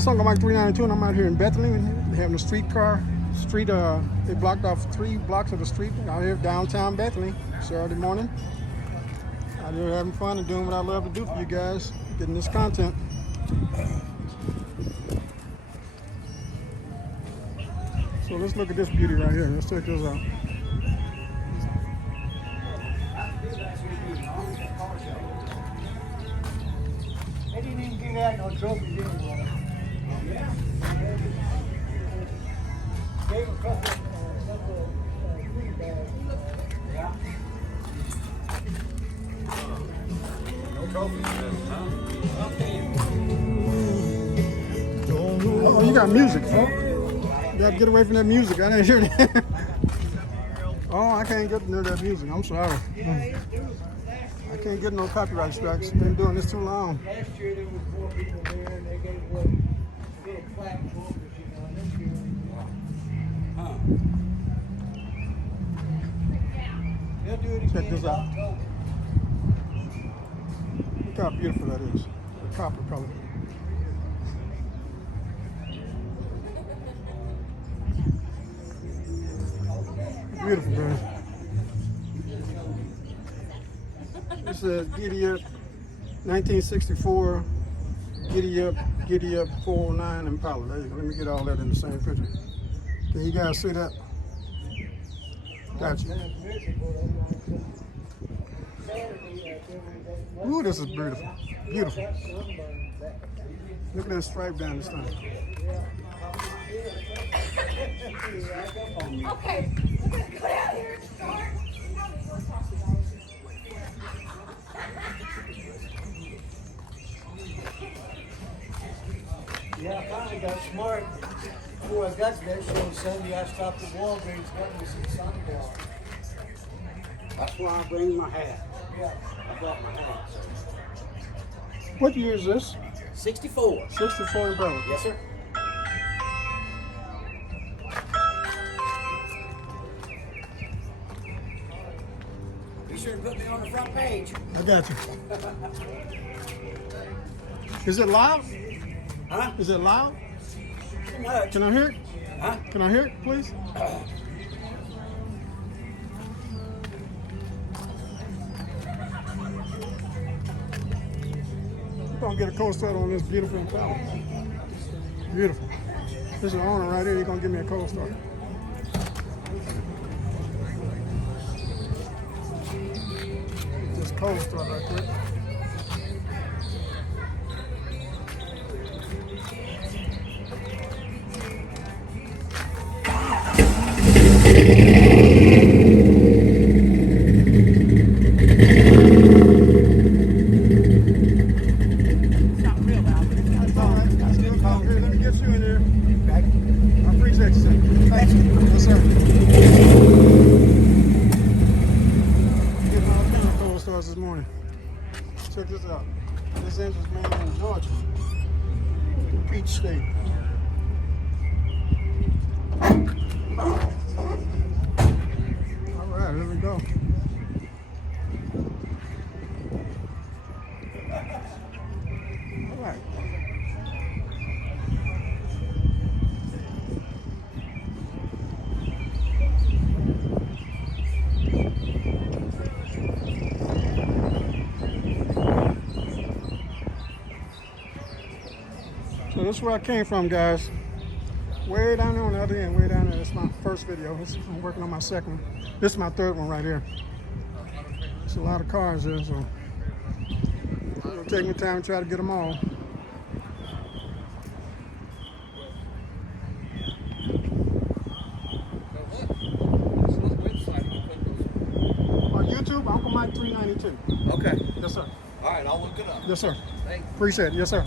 guys, I'm Mike 392, and I'm out here in Bethany, having a they blocked off 3 blocks of the street out here downtown Bethany, Saturday morning. Out here having fun and doing what I love to do for you guys, getting this content. So let's look at this beauty right here. Let's check this out. They didn't even give out no trophies anymore. Yeah. Gave a couple free bags. Yeah. No trophies. Oh, you got music, folks. You gotta get away from that music. I didn't hear that. Oh, I can't get near that music. I'm sorry. I can't get no copyright strikes. Been doing this too long. Last year there was more people there, and they gave away little plaques for them, you know. This year, they'll do it again. Check this out. October. Look how beautiful that is. The copper color. Beautiful, man. This is Giddy Up 1964 Giddy Up 409 Impala. There you go. Let me get all that in the same picture. Can you guys see that? Gotcha. Ooh, this is beautiful. Beautiful. Look at that stripe down this thing. Okay, we're gonna go down here and start. Yeah, I finally got smart. Before I got to that show on Sunday, I stopped at Walgreens, got me some sunblock. That's why I bring my hat. Yeah. I brought my hat. What year is this? 64. 64 Impala. Yes, sir. Be sure to put me on the front page. I got you. Is it loud? Huh? Is it loud? Too much. Can I hear it? Huh? Can I hear it, please? We're gonna get a cold start on this beautiful Impala. Beautiful. This is the owner right here. He's gonna give me a cold start. Just cold start right quick. This morning. Check this out. This engine's made in Georgia, Peach State. All right, here we go. All right. So this is where I came from, guys. Way down there on the other end, way down there. That's my first video. I'm working on my second one. This is my third one right here. There's a lot of cars there, so it'll take me time to try to get them all. On YouTube, Uncle Mike 392. Okay. Yes, sir. All right, I'll look it up. Yes, sir. Thank you. Appreciate it. Yes, sir.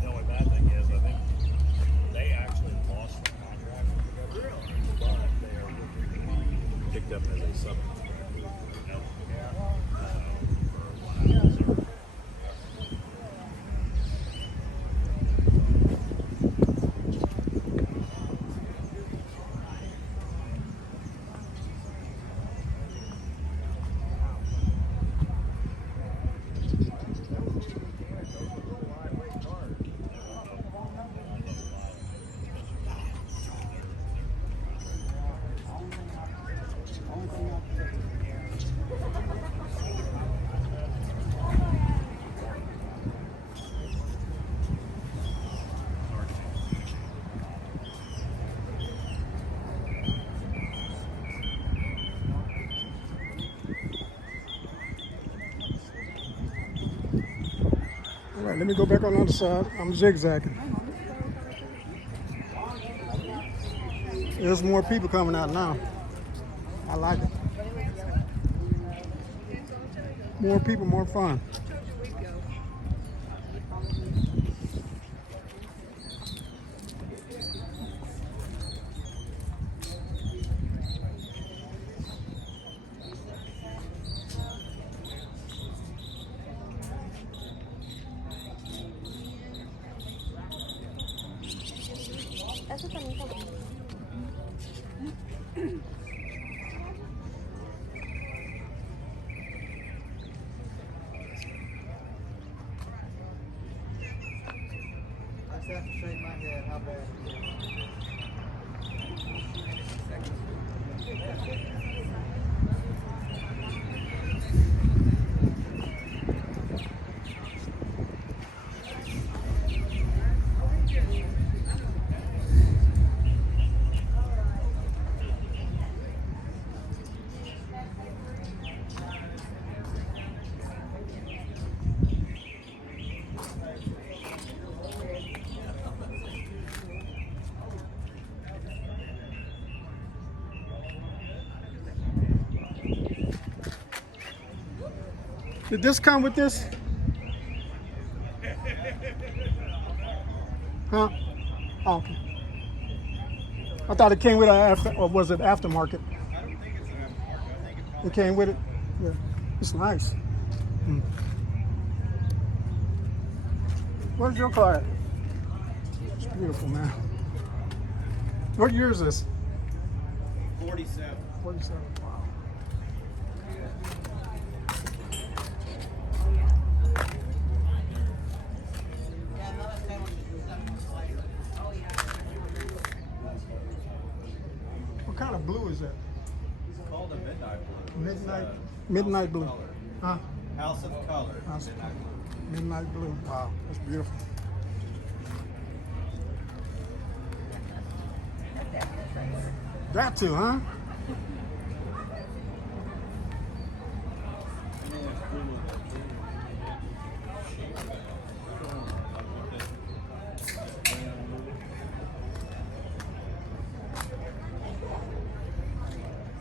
The only bad thing is, I think they actually lost the contract together, but they are picked up as a sub. All right, let me go back on the other side. I'm zigzagging. There's more people coming out now. I like it. More people, more fun. Eso también está bueno. I just have to shake my head. How bad? Did this come with this? Huh? Oh, okay. I thought it came with or was it aftermarket? It came with it? Yeah. It's nice. Where's your car at? It's beautiful, man. What year is this? 47. 47. Wow. What kind of blue is that? It's called a midnight blue. Midnight blue. Color. Huh? House of Color. House of Midnight blue. Midnight blue. Wow, that's beautiful. That too, huh?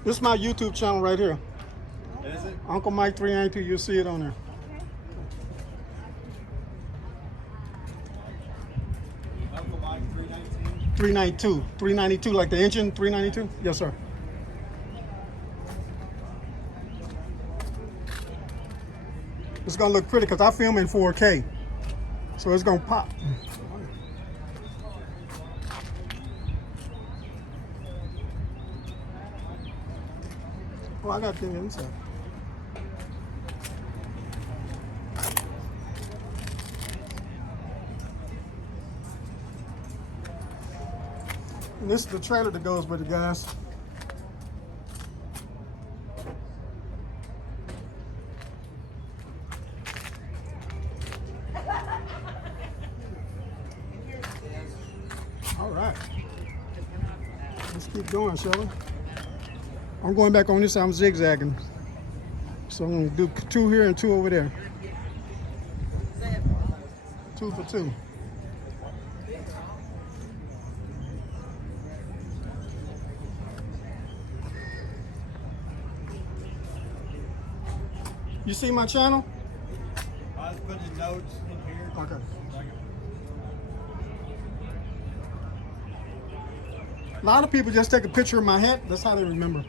This is my YouTube channel right here. Is it? Uncle Mike 392, you'll see it on there. Uncle Mike 319. 392. 392, like the engine, 392? Yes, sir. It's gonna look pretty because I film in 4K. So it's gonna pop. Oh, I got the inside. And this is the trailer that goes with it, guys. All right. Let's keep going, shall we? I'm going back on this side. I'm zigzagging. So I'm going to do 2 here and 2 over there. 2 for 2. You see my channel? I was putting notes in here. Okay. A lot of people just take a picture of my hat. That's how they remember.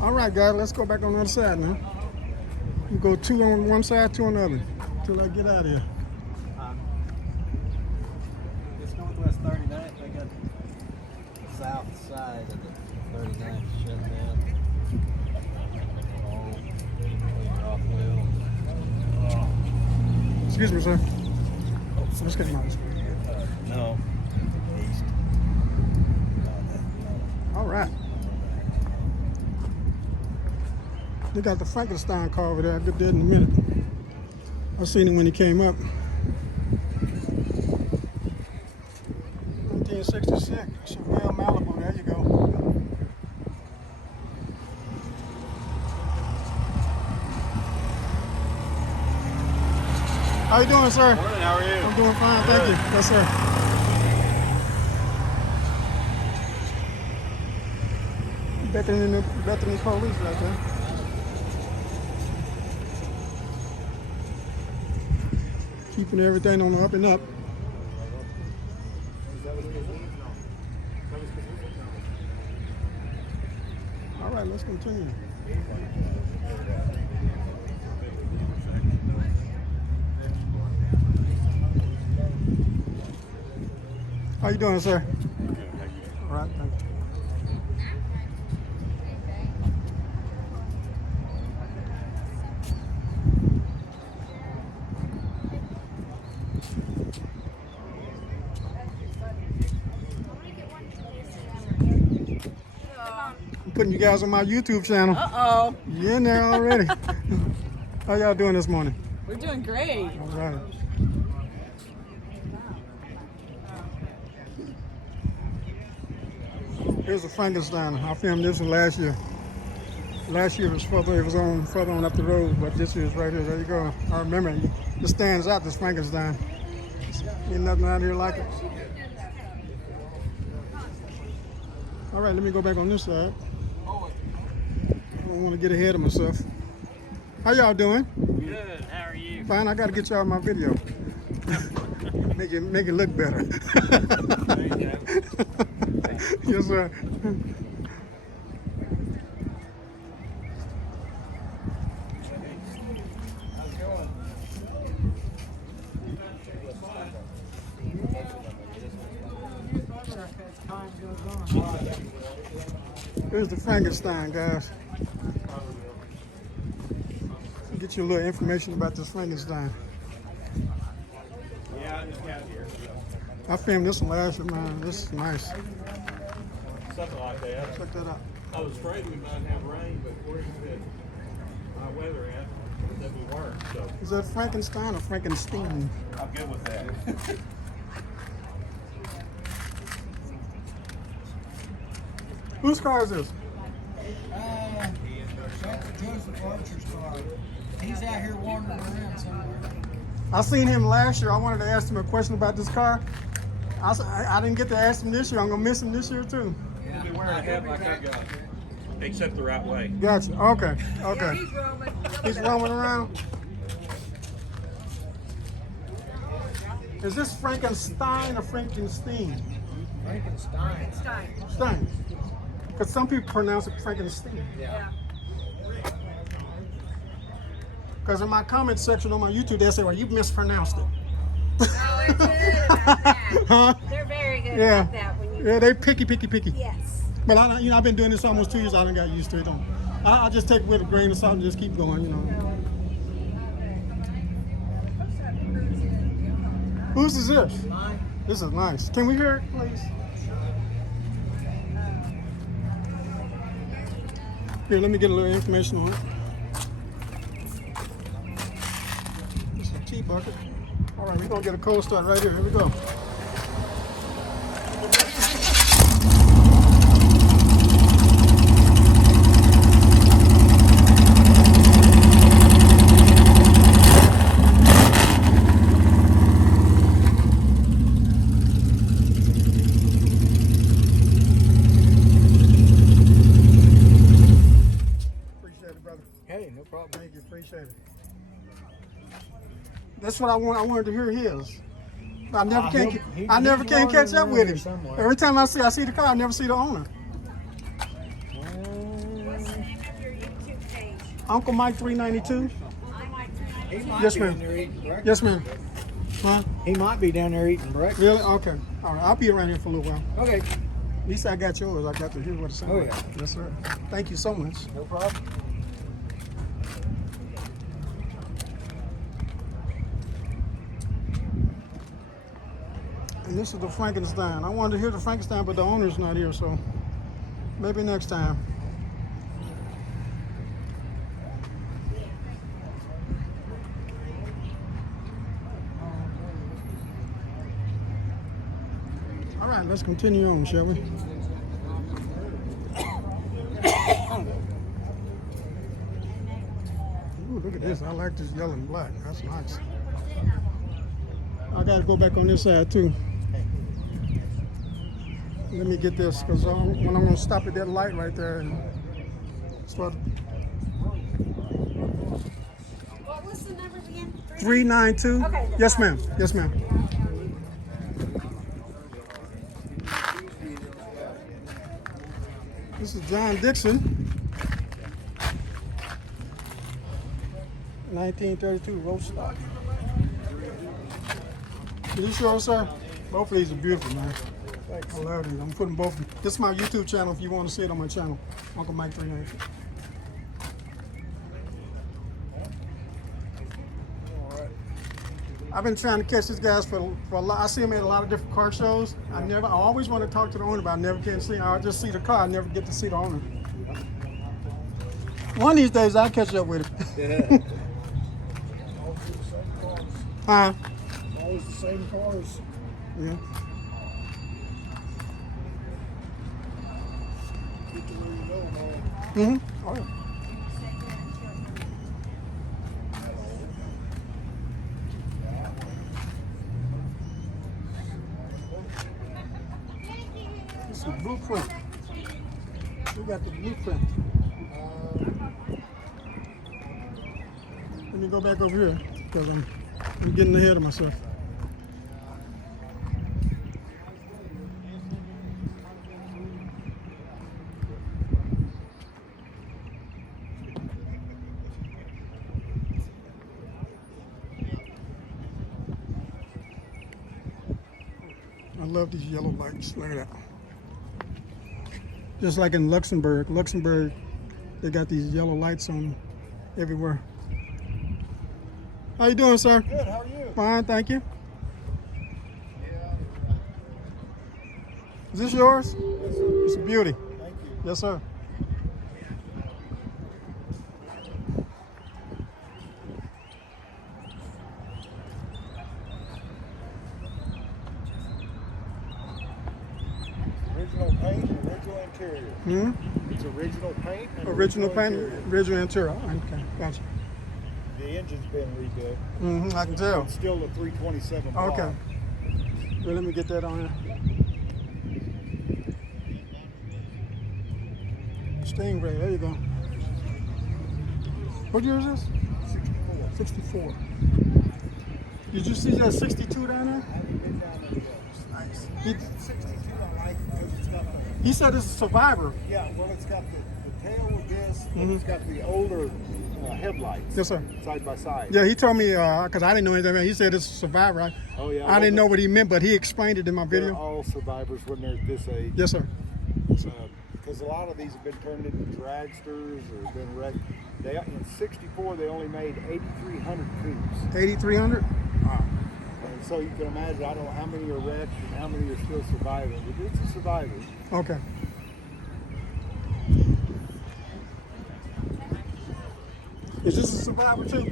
All right, guys, let's go back on the other side now. You go 2 on one side, 2 on the other, till I get out of here. This Northwest 39th, they got the south side of the 39th shut down. Off wheel. Excuse me, sir. Let's get my. No. East. All right. They got the Frankenstein car over there. I'll get that in a minute. I seen him when he came up. 1966. Chevelle Malibu. There you go. How you doing, sir? Morning, how are you? I'm doing fine, thank you. Yes, sir. Bethany police right there. Keeping everything on the up and up. All right, let's continue. How you doing, sir? All right, thank you. I'm putting you guys on my YouTube channel. Uh-oh. You in there already? How y'all doing this morning? We're doing great. All right. Here's a Frankenstein. I filmed this one last year. Last year it was further on up the road, but this year's right here. There you go. I remember it. It stands out, this Frankenstein. Ain't nothing out here like it. All right, let me go back on this side. I don't want to get ahead of myself. How y'all doing? Good, how are you? Fine, I got to get y'all my video. make it look better. Yes, sir. Here's the Frankenstein, guys. Get you a little information about this Frankenstein. Yeah, I just got here. I filmed this one last year, man. This is nice. Something like that. Check that out. I was afraid we might have rain, but according to my weather app, that we weren't. So Is that Frankenstein or Frankenstein? I'm good with that. Whose car is this? Joseph Archer's car. He's out here wandering around somewhere. I seen him last year. I wanted to ask him a question about this car. I didn't get to ask him this year. I'm gonna miss him this year too. He'll be wearing a hat like I got. Except the right way. Gotcha. Okay. Yeah, Okay. he's roaming. He's roaming around. Is this Frankenstein or Frankenstein? Frankenstein. Stein. Because some people pronounce it Frankenstein. Yeah. Because in my comment section on my YouTube, they say, well, you mispronounced it. Oh, they're good about that. Huh? They're very good Yeah. about that. When you, Yeah, they picky. yes. But I've been doing this almost 2 years. I done got used to it. I just take it with a grain of salt and just keep going, Whose is this? This is nice. Can we hear it, please? Here, let me get a little information on it. It's a tea bucket. All right, we're gonna get a cold start right here. Here we go. Appreciate it, brother. Hey, no problem. Thank you, appreciate it. That's what I want. I wanted to hear his. I never can. I never he's can catch up wandering with around him. here somewhere. Every time I see the car, I never see the owner. What's the name of your YouTube page? Uncle Mike 392. He might Yes, be ma'am. in there eating breakfast. Yes, ma'am. Huh? He might be down there eating breakfast. Really? Okay. All right. I'll be around here for a little while. Okay, At least I got yours. I got to hear what it sounds Oh, like. yeah. Yes, sir. Thank you so much. no problem. And this is the Frankenstein. I wanted to hear the Frankenstein, but the owner's not here, so maybe next time. All right, let's continue on, shall we? Ooh, look at this. I like this yellow and black. That's nice. I gotta go back on this side too. Let me get this, because when I'm gonna stop at that light right there, and it's for What was the number again? 392. Okay. Yes, ma'am. Yes, ma'am. This is John Dixon, 1932 roast stock. Is this yours, sir? Both of these are beautiful, man. I love these. I'm putting both. This is my YouTube channel if you want to see it on my channel, Uncle Mike 390. I've been trying to catch these guys for a lot. I see them at a lot of different car shows. I always want to talk to the owner, but I never can see. I just see the car. I never get to see the owner. One of these days, I'll catch up with it. Huh? Always the same cars. Yeah. Get to where you know them all. Oh, yeah. This is a blueprint. We got the blueprint. Let me go back over here because I'm getting ahead of myself. I love these yellow lights. Look at that. Just like in Luxembourg. Luxembourg, they got these yellow lights on everywhere. How you doing, sir? Good, how are you? Fine, thank you. Is this yours? It's a beauty. Thank you. Yes, sir. Original paint, original interior. Hmm? It's original paint and Original paint, interior. original interior. Okay, gotcha. The engine's been rebuilt. I can tell. It's still the 327 block. Okay. Well, let me get that on here. Stingray, there you go. What year is this? 64. 64. Did you see that 62 down there? I haven't been down there yet. Nice. 62 I like because it's got the, He said it's a Survivor. yeah, well it's got the tail with this, and it's got the older headlights. Yes, sir. Side by side. Yeah, he told me, because I didn't know anything about it. He said it's a Survivor. Oh yeah. I didn't know what he meant, but he explained it in my They're video. all survivors when they're at this age. Yes, sir. Because a lot of these have been turned into dragsters or been wrecked. In 64, they only made 8,300 coupes. 8,300? And so you can imagine, I don't know how many are wrecked and how many are still surviving. But it's a survivor. Okay. Is this a Survivor too?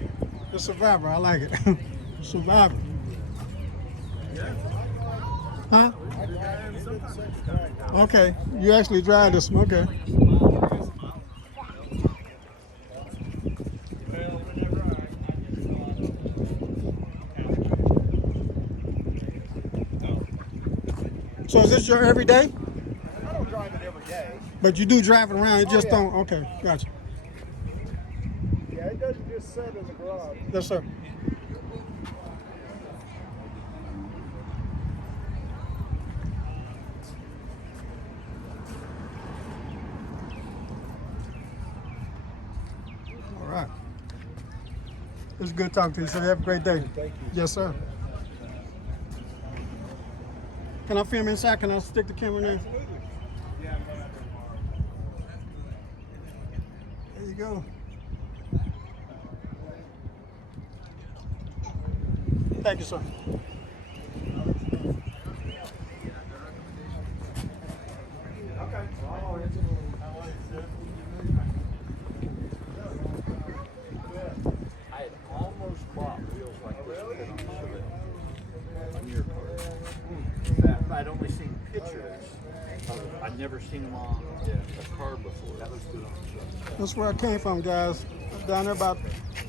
It's a Survivor. I like it. Survivor. Huh? Okay. You actually drive this one. Okay. So is this your everyday? I don't drive it every day. But you do drive it around. You just yeah. don't. Okay. Gotcha. Yeah, it doesn't just sit in the garage. Yes, sir. All right. It's good talking to you, sir. Have a great day. Thank you. Yes, sir. Can I film inside? Can I stick the camera in there? Yeah. There you go. Thank you, sir. I had almost bought wheels like this on your car. I'd only seen pictures. I never never seen them on a car before. That looks good on the truck. That's where I came from, guys. Down there about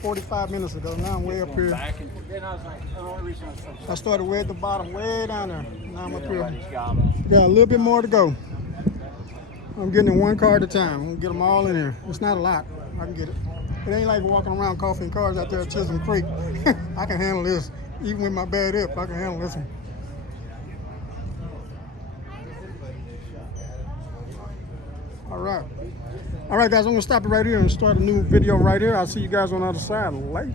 45 minutes ago. Now I'm way up here. Back and then I was like, the only reason I was so I started way at the bottom, way down there. Now I'm up here. nobody's got them. Got a little bit more to go. I'm getting in one car at a time. I'm gonna get them all in here. It's not a lot. I can get it. It ain't like walking around coughing cars out there at Chisholm Creek. I can handle this. Even with my bad hip, I can handle this one. All right. All right, guys, I'm gonna stop it right here and start a new video right here. I'll see you guys on the other side. Later.